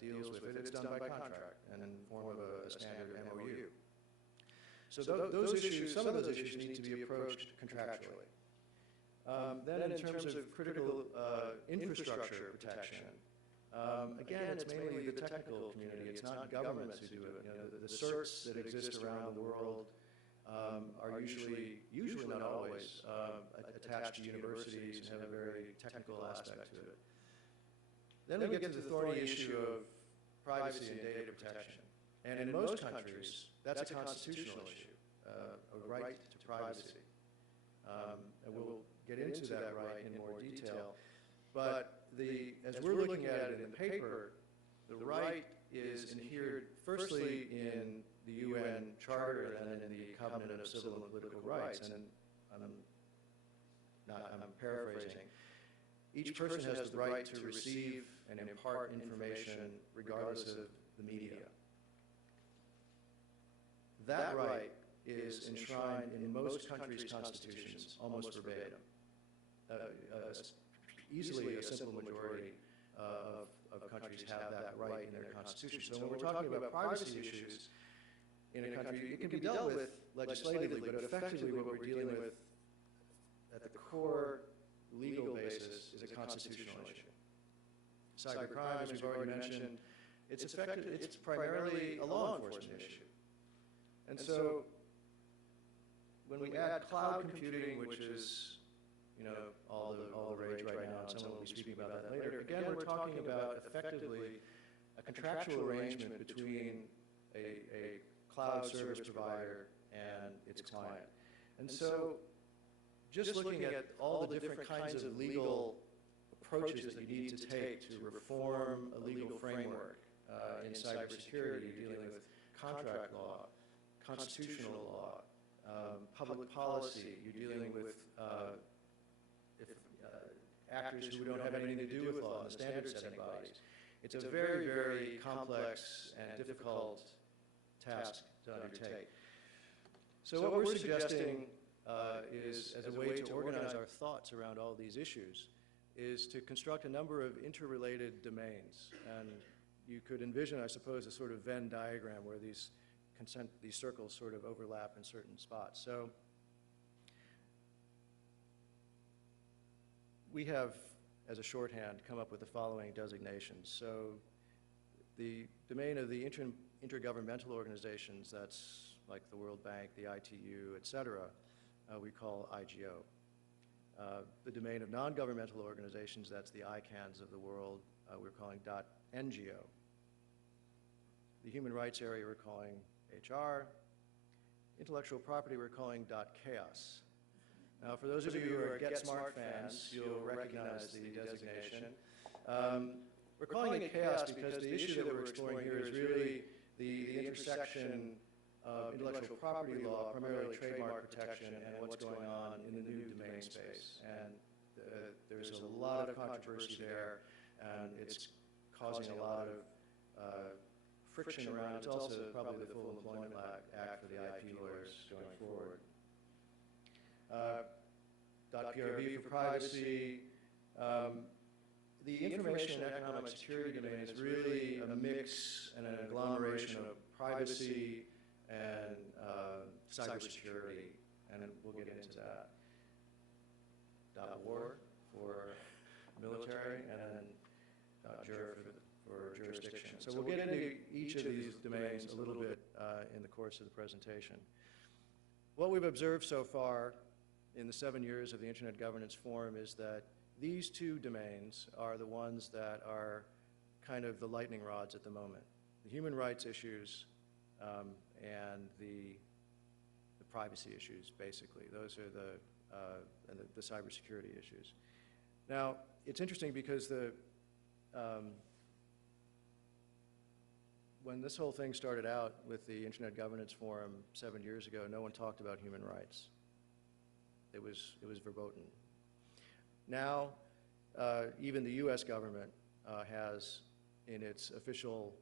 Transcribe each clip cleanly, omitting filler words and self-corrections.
that deals with it, it's done by contract and in the form of a standard MOU. So those issues, some of those issues need to be approached contractually. Then in terms of critical infrastructure protection, again, it's mainly the technical community. It's not governments who do it. You know, the certs that exist around the world are usually not always, attached to universities and have a very technical aspect to it. Then we get to the thorny issue of privacy and data protection. And in most countries, that's a constitutional issue, a right to privacy. And we'll get into that right in more detail. But as we're looking at it in the paper, the right is inhered firstly in the UN Charter and then in the Covenant of Civil and Political Rights. And I'm paraphrasing. Each person has the right to receive and impart information regardless of the media. That right is enshrined in most countries' constitutions, almost verbatim. Easily a simple majority of countries have that right in their constitution. So when we're talking about privacy issues in a country, it can be dealt with legislatively, but effectively what we're dealing with at the core legal basis is a constitutional issue. Cybercrime, as we've already mentioned, it's primarily a law enforcement issue. And so when we add cloud computing, which is, you know, all the rage right now, and someone will be speaking about that later, again, we're talking about effectively a contractual arrangement between a cloud service provider and its client. And so just looking at all the different kinds of legal approaches that you need to take to reform a legal framework in cybersecurity, dealing with contract law, constitutional law, public policy, you're dealing with actors who don't have anything to do with law, the standard-setting bodies. It's a very, very complex and difficult task to undertake. So what we're suggesting is, as a way to organize our thoughts around all these issues, is to construct a number of interrelated domains. And you could envision, I suppose, a sort of Venn diagram where these circles sort of overlap in certain spots. So we have, as a shorthand, come up with the following designations. So the domain of the intergovernmental organizations, that's like the World Bank, the ITU, et cetera, we call IGO. The domain of non-governmental organizations, that's the ICANNs of the world, we're calling .NGO. The human rights area we're calling HR. Intellectual property we're calling .chaos. Now, for those of you who are Get Smart fans, you'll recognize the designation. We're calling it chaos because the issue that we're exploring here is really the intersection of intellectual property law, primarily trademark protection, and what's going on in the new domain space. And there's a lot of controversy there, and it's causing a lot of friction around. It's also probably the Full Employment Act for the IP lawyers going forward. .PRB for privacy. The information and economic security domain is really a mix and an agglomeration of privacy and cybersecurity, and we'll get into that. .war for military, and then .jur for jurisdiction. So we'll get into each of these domains a little bit in the course of the presentation. What we've observed so far in the 7 years of the Internet Governance Forum is that these two domains are the ones that are kind of the lightning rods at the moment. The human rights issues and the privacy issues, basically. Those are the cybersecurity issues. Now, it's interesting because when this whole thing started out with the Internet Governance Forum 7 years ago, no one talked about human rights. It was verboten. Now, even the US government has, in its official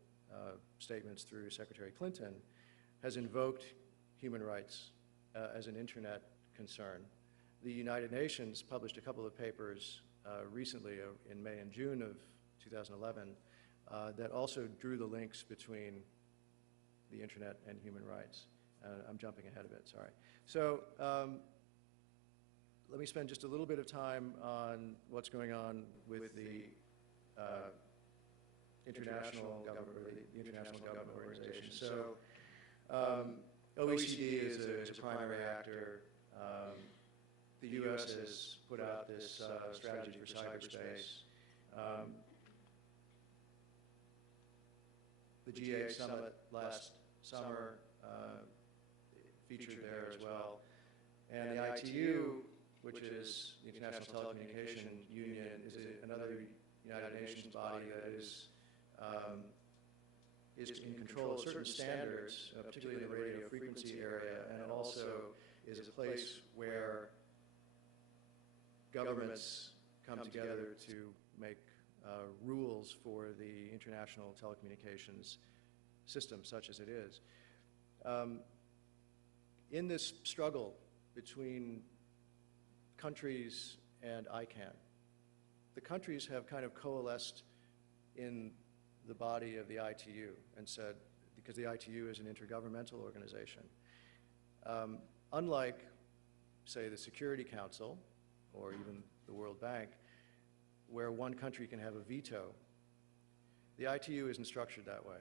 statements through Secretary Clinton, has invoked human rights as an Internet concern. The United Nations published a couple of papers recently in May and June of 2011 that also drew the links between the internet and human rights. I'm jumping ahead a bit, sorry. So let me spend just a little bit of time on what's going on with the international government, or the international government organization. So OECD is a primary actor. The U.S. has put out this strategy for cyberspace. The G8 summit last summer featured there as well. And the ITU, which is the International Telecommunication Union, is another United Nations body that is in control of certain standards, particularly in the radio frequency area, and it also is a place where governments come together to make rules for the international telecommunications system, such as it is. In this struggle between countries and ICANN, the countries have kind of coalesced in the body of the ITU and said, because the ITU is an intergovernmental organization, unlike, say, the Security Council or even the World Bank, where one country can have a veto, the ITU isn't structured that way.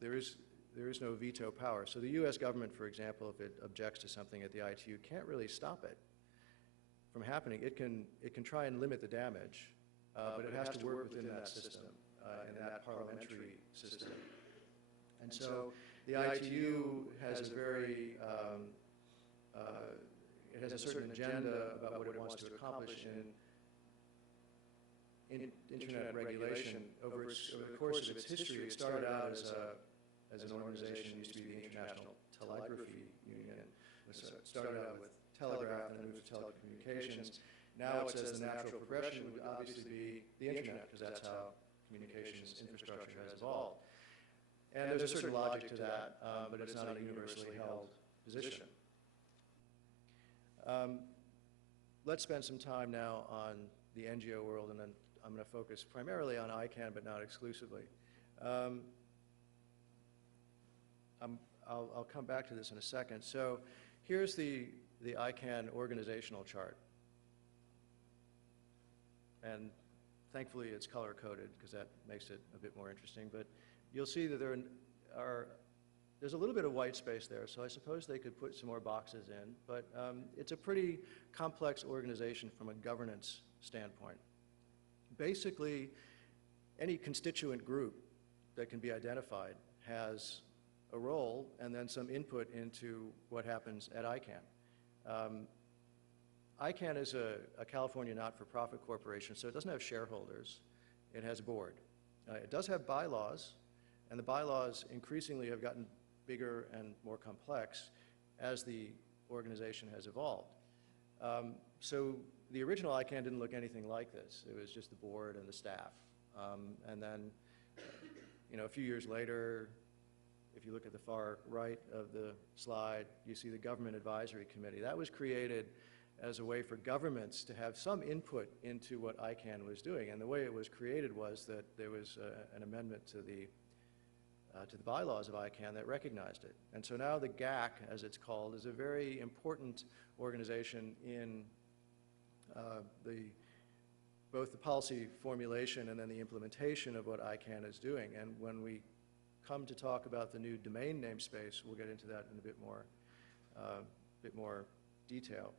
There is no veto power. So the U.S. government, for example, if it objects to something at the ITU, can't really stop it from happening. It can try and limit the damage, but it has to work within that system, in that parliamentary system. And so the ITU has a very, it has a certain agenda about what it wants to accomplish in internet regulation. Over the course of its history, it started out as an organization that used to be the International Telegraphy Union. It started out with telegraph and then moved to telecommunications. Now it says the natural progression would obviously be the internet, because that's how communications infrastructure has evolved. And there's a certain logic to that, but it's not a universally held position. Let's spend some time now on the NGO world, and then I'm going to focus primarily on ICANN, but not exclusively. I'll come back to this in a second. So here's the ICANN organizational chart. And thankfully it's color-coded, because that makes it a bit more interesting. But you'll see that there's a little bit of white space there, so I suppose they could put some more boxes in. But it's a pretty complex organization from a governance standpoint. Basically, any constituent group that can be identified has a role and then some input into what happens at ICANN. ICANN is a California not-for-profit corporation, so it doesn't have shareholders. It has a board. It does have bylaws, and the bylaws increasingly have gotten bigger and more complex as the organization has evolved. So the original ICANN didn't look anything like this. It was just the board and the staff. And then, a few years later, if you look at the far right of the slide, you see the Government Advisory Committee. That was created as a way for governments to have some input into what ICANN was doing. And the way it was created was that there was an amendment to the bylaws of ICANN that recognized it. And so now the GAC, as it's called, is a very important organization in both the policy formulation and then the implementation of what ICANN is doing. And when we come to talk about the new domain namespace, we'll get into that in a bit more detail.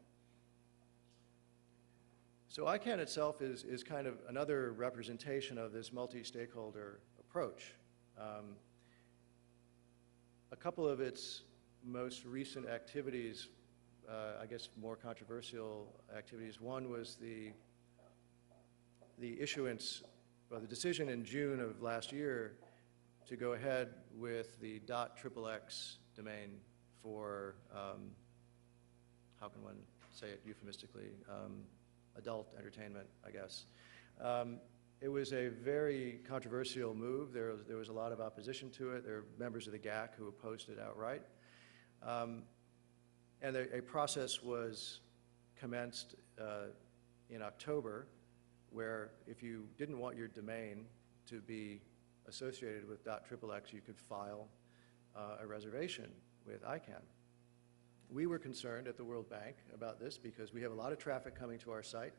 So ICANN itself is kind of another representation of this multi-stakeholder approach. A couple of its most recent activities, I guess more controversial activities. One was the issuance, well, the decision in June of last year to go ahead with the .xxx domain for, how can one say it euphemistically, adult entertainment, I guess. It was a very controversial move. There was a lot of opposition to it. There were members of the GAC who opposed it outright. And a process was commenced in October, where if you didn't want your domain to be associated with .xxx, you could file a reservation with ICANN. We were concerned at the World Bank about this because we have a lot of traffic coming to our site.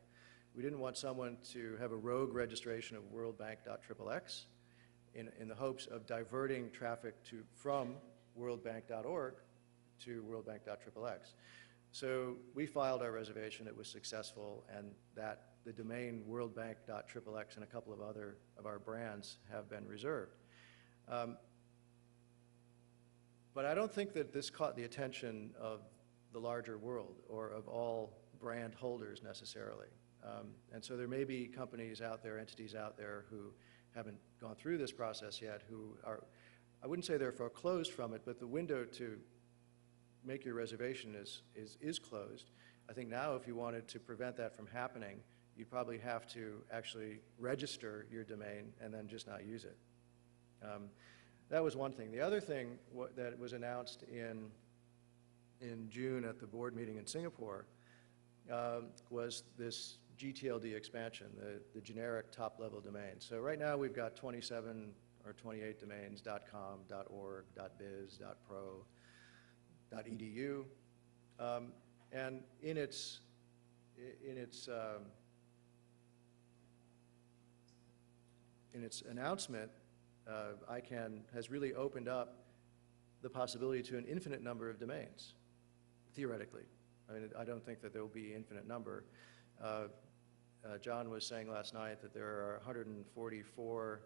We didn't want someone to have a rogue registration of worldbank.xxx in the hopes of diverting traffic from worldbank.org to worldbank.xxx. So we filed our reservation, it was successful, and that the domain worldbank.xxx and a couple of other of our brands have been reserved. But I don't think that this caught the attention of the larger world or of all brand holders necessarily. And so there may be companies out there, entities out there who haven't gone through this process yet, who are, I wouldn't say they're foreclosed from it, but the window to make your reservation is closed. I think now if you wanted to prevent that from happening, you'd probably have to actually register your domain and then just not use it. That was one thing. The other thing that was announced in June at the board meeting in Singapore was this GTLD expansion, the generic top-level domain. So right now we've got 27 or 28 domains, .com, .org, .biz, .pro, .edu, and in its announcement, ICANN has really opened up the possibility to an infinite number of domains, theoretically. I mean, I don't think that there will be an infinite number. John was saying last night that there are 144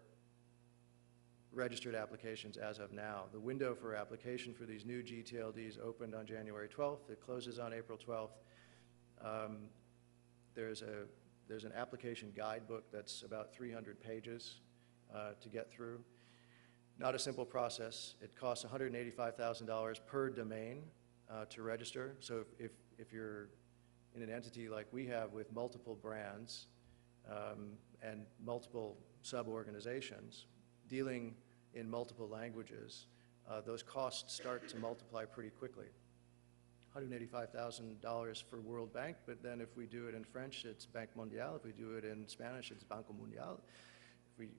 registered applications as of now. The window for application for these new GTLDs opened on January 12th. It closes on April 12th. There's an application guidebook that's about 300 pages to get through. Not a simple process. It costs $185,000 per domain to register. So if you're in an entity like we have with multiple brands and multiple sub-organizations dealing in multiple languages, those costs start to multiply pretty quickly. $185,000 for World Bank, but then if we do it in French, it's Banque Mondiale. If we do it in Spanish, it's Banco Mundial. If we,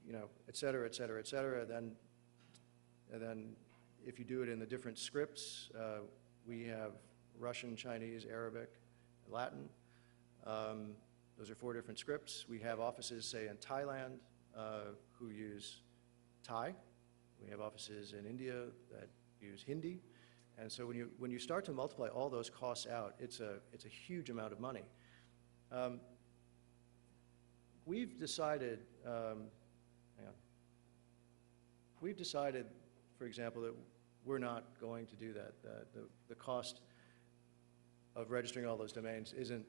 et cetera, et cetera, et cetera, and then if you do it in the different scripts, we have Russian, Chinese, Arabic, Latin. Those are 4 different scripts. We have offices, say, in Thailand who use Thai. We have offices in India that use Hindi. And so when you start to multiply all those costs out, it's a huge amount of money. We've decided, for example, that we're not going to do that. The cost of registering all those domains isn't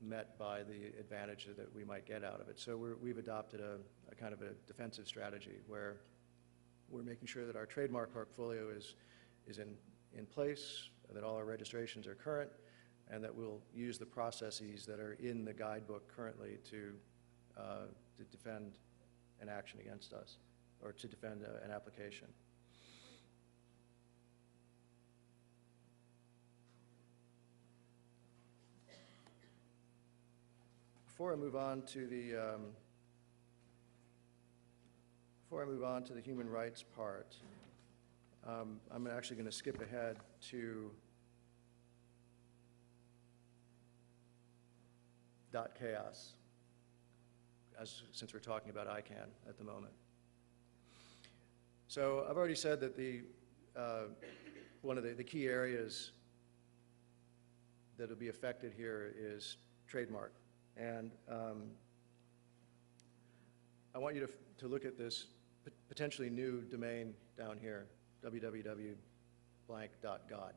met by the advantage that we might get out of it. So we've adopted a kind of a defensive strategy where we're making sure that our trademark portfolio is in place, that all our registrations are current, and that we'll use the processes that are in the guidebook currently to defend an action against us, or to defend an application. Before I move on to the human rights part, I'm actually going to skip ahead to .chaos, since we're talking about ICANN at the moment. So I've already said that one of the key areas that will be affected here is trademark. And I want you to look at this potentially new domain down here, www.blank.god.